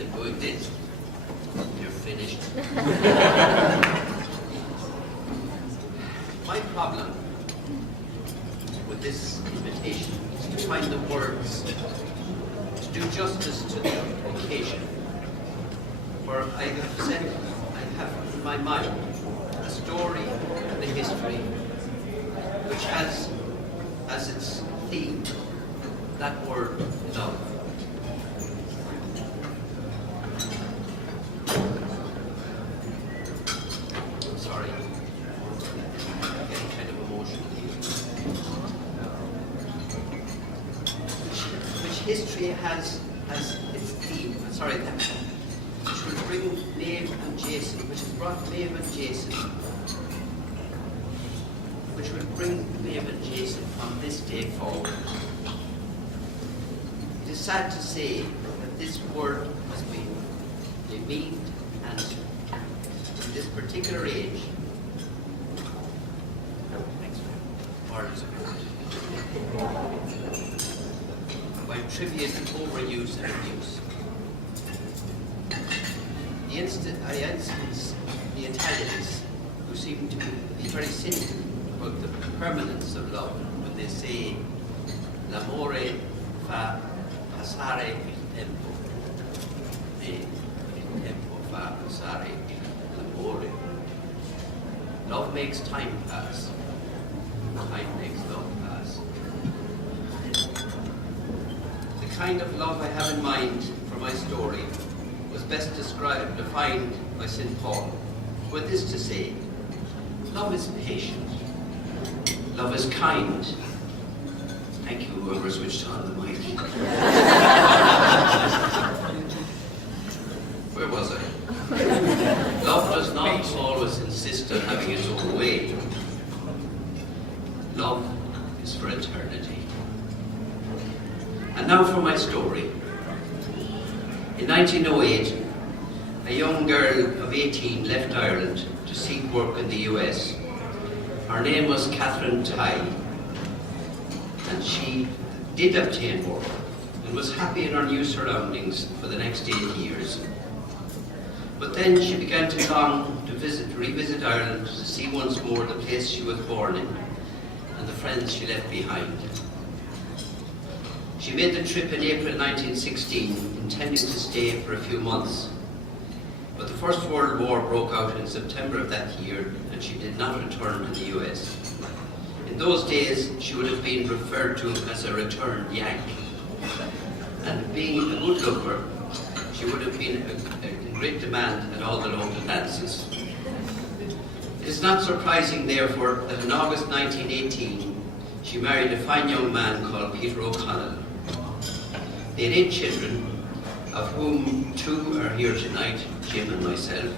them doing this. You're finished. My problem with this invitation is to find the words to do justice to the occasion. For I have said, I have in my mind a story and a history which has as its theme that word love. I'm sorry, I'm getting kind of emotional here. Which history has its theme, which will bring Maeve and Jason, which has brought Maeve and Jason, which will bring Maeve and Jason from this day forward. It is sad to say that this word has been demeaned and in this particular age, words by trivial overuse and abuse. The Italians, who seem to be very cynical about the permanence of love, when they say l'amore fa passare il tempo, e il tempo fa passare l'amore. Love makes time pass, time makes love pass. The kind of love I have in mind for my story was best defined by St. Paul, with this to say: love is patient, love is kind. Thank you, whoever switched on the mic. Where was I? Love does not always insist on having its own way. Love is for eternity. And now for my story. In 1908, a young girl of 18 left Ireland to seek work in the US. Her name was Catherine Tighe, and she did obtain work and was happy in her new surroundings for the next 8 years. But then she began to long to revisit Ireland, to see once more the place she was born in and the friends she left behind. She made the trip in April 1916, intending to stay for a few months. But the First World War broke out in September of that year, and she did not return to the US. In those days, she would have been referred to as a returned Yank. And being a good looker, she would have been in great demand at all the local dances. It is not surprising, therefore, that in August 1918, she married a fine young man called Peter O'Connell. They had 8 children, of whom 2 are here tonight, Jim and myself.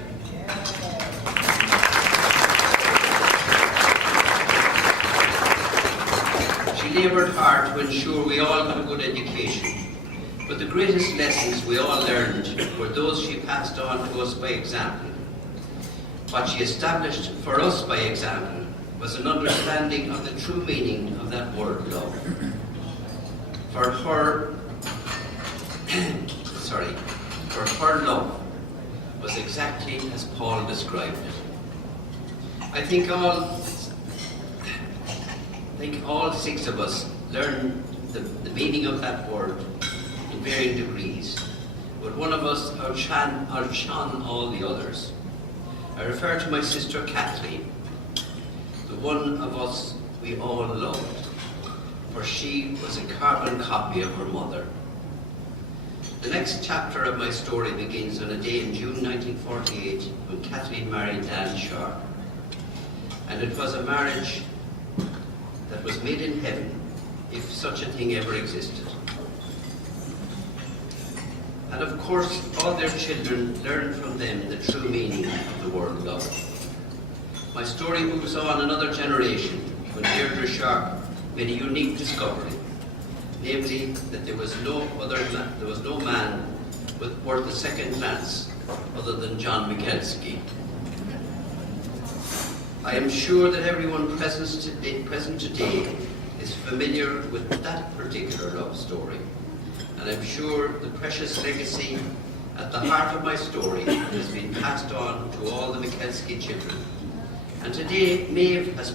She laboured hard to ensure we all got a good education, but the greatest lessons we all learned were those she passed on to us by example. What she established for us by example was an understanding of the true meaning of that word love. For her love was exactly as Paul described it. I think all 6 of us learned the meaning of that word in varying degrees, but one of us outshone all the others. I refer to my sister Kathleen, the one of us we all loved, for she was a carbon copy of her mother. The next chapter of my story begins on a day in June 1948 when Kathleen married Dan Sharp. And it was a marriage that was made in heaven, if such a thing ever existed. And of course, all their children learned from them the true meaning of the word love. My story moves on another generation when Deirdre Sharp made a unique discovery, namely that there was no man worth a second glance other than John Mikulski. I am sure that everyone present today is familiar with that particular love story, and I'm sure the precious legacy at the heart of my story has been passed on to all the Mikulski children. And today, Maeve has